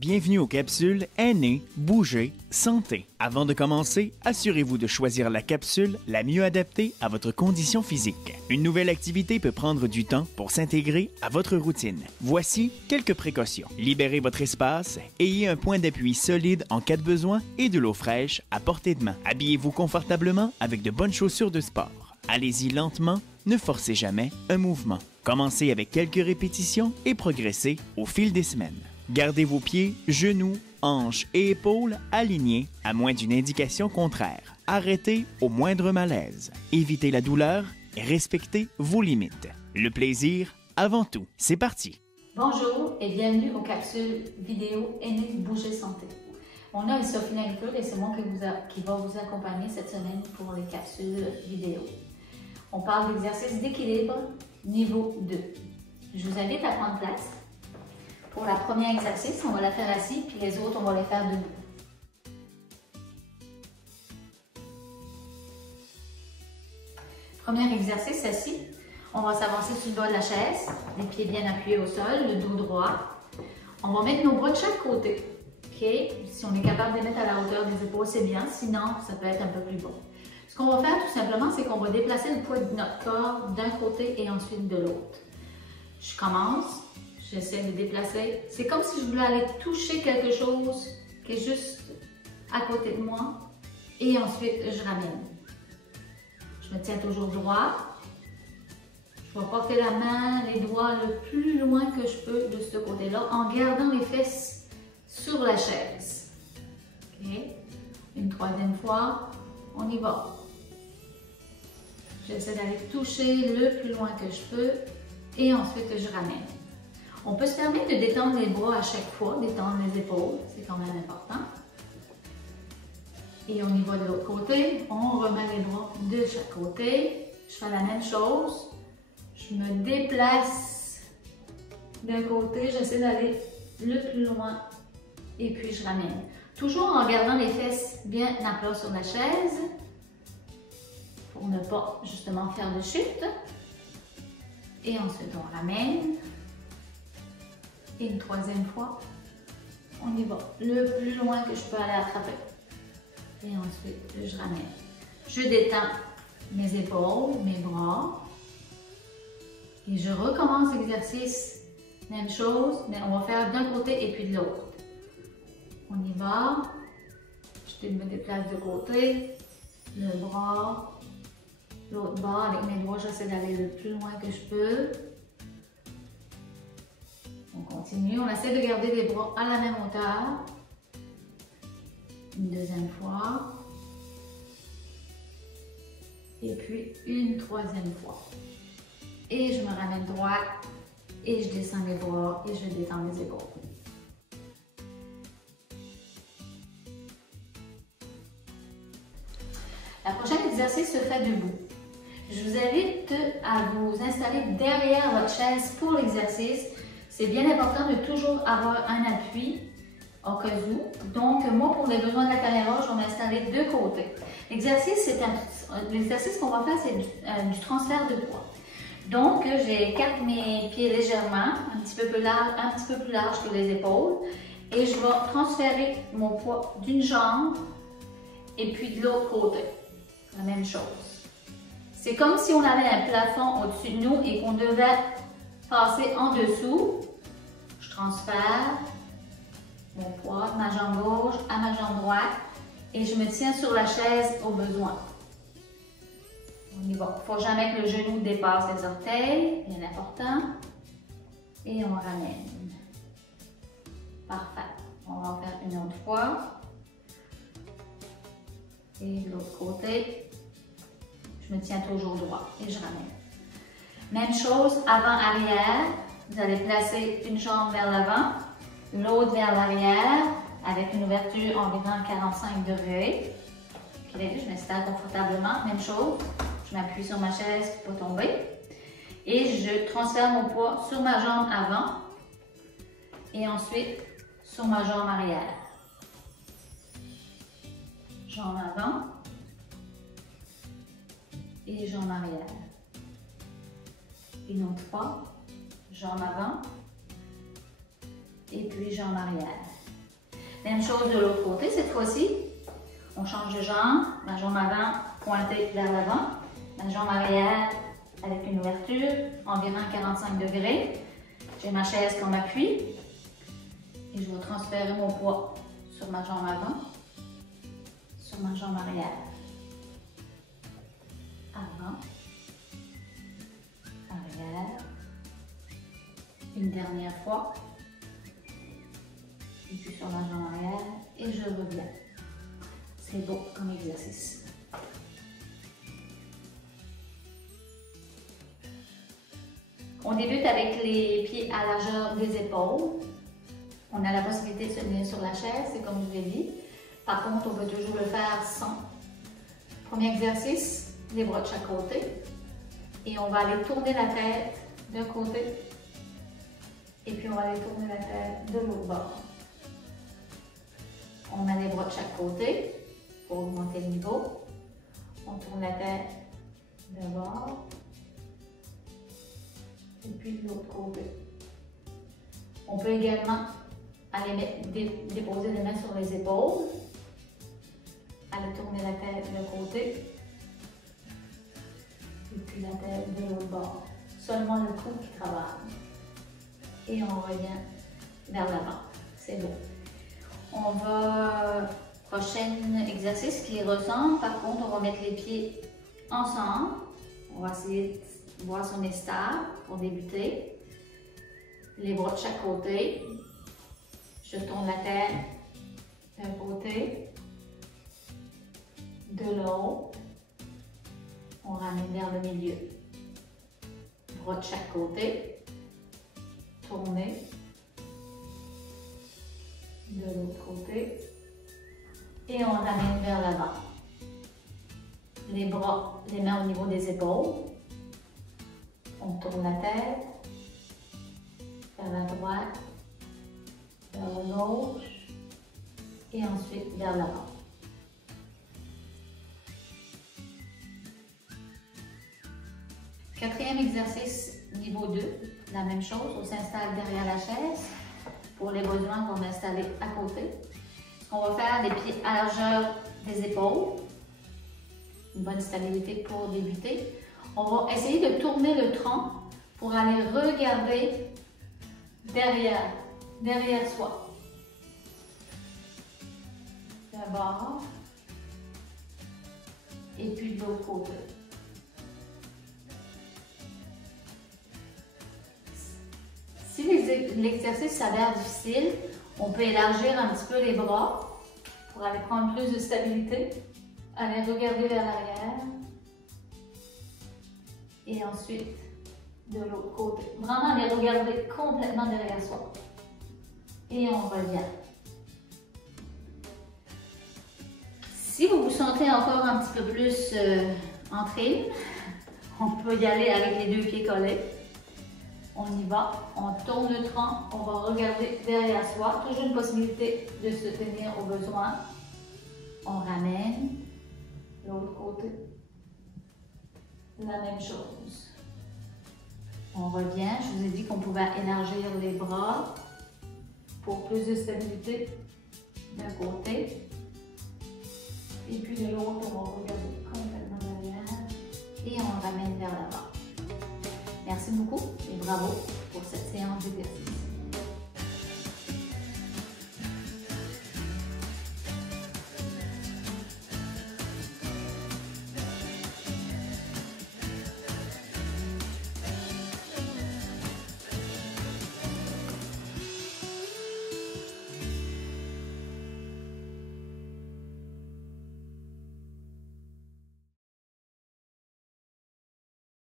Bienvenue aux capsules Aînés, bouger, santé. Avant de commencer, assurez-vous de choisir la capsule la mieux adaptée à votre condition physique. Une nouvelle activité peut prendre du temps pour s'intégrer à votre routine. Voici quelques précautions. Libérez votre espace, ayez un point d'appui solide en cas de besoin et de l'eau fraîche à portée de main. Habillez-vous confortablement avec de bonnes chaussures de sport. Allez-y lentement, ne forcez jamais un mouvement. Commencez avec quelques répétitions et progressez au fil des semaines. Gardez vos pieds, genoux, hanches et épaules alignés à moins d'une indication contraire. Arrêtez au moindre malaise. Évitez la douleur et respectez vos limites. Le plaisir avant tout. C'est parti! Bonjour et bienvenue aux capsules vidéo Aînés, bouger, santé. Mon nom est Sophie Lancloud et c'est moi qui va vous accompagner cette semaine pour les capsules vidéo. On parle d'exercice d'équilibre niveau 2. Je vous invite à prendre place. Pour la première exercice, on va la faire assis, puis les autres, on va les faire debout. Premier exercice assis, on va s'avancer sur le bas de la chaise, les pieds bien appuyés au sol, le dos droit. On va mettre nos bras de chaque côté. Okay? Si on est capable de les mettre à la hauteur des épaules, c'est bien, sinon ça peut être un peu plus bon. Ce qu'on va faire tout simplement, c'est qu'on va déplacer le poids de notre corps d'un côté et ensuite de l'autre. Je commence. J'essaie de déplacer. C'est comme si je voulais aller toucher quelque chose qui est juste à côté de moi. Et ensuite, je ramène. Je me tiens toujours droit. Je vais porter la main, les doigts le plus loin que je peux de ce côté-là en gardant les fesses sur la chaise. Okay. Une troisième fois, on y va. J'essaie d'aller toucher le plus loin que je peux et ensuite je ramène. On peut se permettre de détendre les bras à chaque fois, détendre les épaules, c'est quand même important. Et on y va de l'autre côté, on remet les bras de chaque côté. Je fais la même chose, je me déplace d'un côté, j'essaie d'aller le plus loin et puis je ramène. Toujours en gardant les fesses bien à plat sur la chaise pour ne pas justement faire de chute. Et ensuite on ramène. Et une troisième fois, on y va le plus loin que je peux aller attraper. Et ensuite, je ramène. Je détends mes épaules, mes bras. Et je recommence l'exercice. Même chose, mais on va faire d'un côté et puis de l'autre. On y va. Je me déplace de côté. Le bras. L'autre bras. Avec mes doigts, j'essaie d'aller le plus loin que je peux. On continue, on essaie de garder les bras à la même hauteur. Une deuxième fois. Et puis une troisième fois. Et je me ramène droit et je descends mes bras et je détends mes épaules. Le prochain exercice se fait debout. Je vous invite à vous installer derrière votre chaise pour l'exercice. C'est bien important de toujours avoir un appui au cas où. Donc, moi, pour les besoins de la caméra, je vais m'installer de côté. L'exercice qu'on va faire, c'est du transfert de poids. Donc, j'écarte mes pieds légèrement, un petit peu plus large que les épaules. Et je vais transférer mon poids d'une jambe et puis de l'autre côté. La même chose. C'est comme si on avait un plafond au-dessus de nous et qu'on devait passer en dessous. Je transfère mon poids de ma jambe gauche à ma jambe droite et je me tiens sur la chaise au besoin. On y va. Il ne faut jamais que le genou dépasse les orteils, bien important. Et on ramène. Parfait. On va en faire une autre fois. Et de l'autre côté, je me tiens toujours droit et je ramène. Même chose avant-arrière. Vous allez placer une jambe vers l'avant, l'autre vers l'arrière, avec une ouverture environ 45 degrés. Okay, je m'installe confortablement. Même chose, je m'appuie sur ma chaise pour ne pas tomber. Et je transfère mon poids sur ma jambe avant et ensuite sur ma jambe arrière. Jambe avant et jambe arrière. Une autre fois. Jambe avant et puis jambe arrière. Même chose de l'autre côté cette fois-ci. On change de jambe. Ma jambe avant pointée vers l'avant. Ma jambe arrière avec une ouverture, environ 45 degrés. J'ai ma chaise comme appui. Et je vais transférer mon poids sur ma jambe avant, sur ma jambe arrière. Avant, arrière. Une dernière fois. Et puis sur ma jambe arrière. Et je reviens. C'est beau comme exercice. On débute avec les pieds à largeur des épaules. On a la possibilité de se tenir sur la chaise, c'est comme je vous l'ai dit. Par contre, on peut toujours le faire sans. Premier exercice, les bras de chaque côté. Et on va aller tourner la tête d'un côté. Et puis on va aller tourner la tête de l'autre bord. On a les bras de chaque côté pour augmenter le niveau. On tourne la tête d'un bord. Et puis de l'autre côté. On peut également aller déposer les mains sur les épaules. Aller tourner la tête d'un côté. Et puis la tête de l'autre bord. Seulement le cou qui travaille. Et on revient vers l'avant. C'est beau. On va, prochain exercice qui ressemble, par contre, on va mettre les pieds ensemble. On va essayer de voir si on est stable pour débuter. Les bras de chaque côté. Je tourne la tête d'un côté, de l'autre. On ramène vers le milieu. Bras de chaque côté. Tourner. De l'autre côté. Et on ramène vers l'avant. Les bras, les mains au niveau des épaules. On tourne la tête vers la droite, vers la gauche et ensuite vers l'avant. Quatrième exercice, niveau 2, la même chose, on s'installe derrière la chaise. Pour les besoins, on va installer à côté. On va faire des pieds à largeur des épaules. Une bonne stabilité pour débuter. On va essayer de tourner le tronc pour aller regarder derrière soi. D'abord. Et puis de l'autre côté. Si l'exercice s'avère difficile, on peut élargir un petit peu les bras pour aller prendre plus de stabilité. Aller regarder vers l'arrière. Et ensuite, de l'autre côté. Vraiment aller regarder complètement derrière soi. Et on revient. Si vous vous sentez encore un petit peu plus en trim, on peut y aller avec les deux pieds collés. On y va, on tourne le tronc, on va regarder derrière soi. Toujours une possibilité de se tenir au besoin. On ramène l'autre côté. La même chose. On revient. Je vous ai dit qu'on pouvait élargir les bras pour plus de stabilité d'un côté. Et puis de l'autre, on va regarder complètement derrière et on ramène vers l'avant. Merci beaucoup et bravo pour cette séance d'exercice.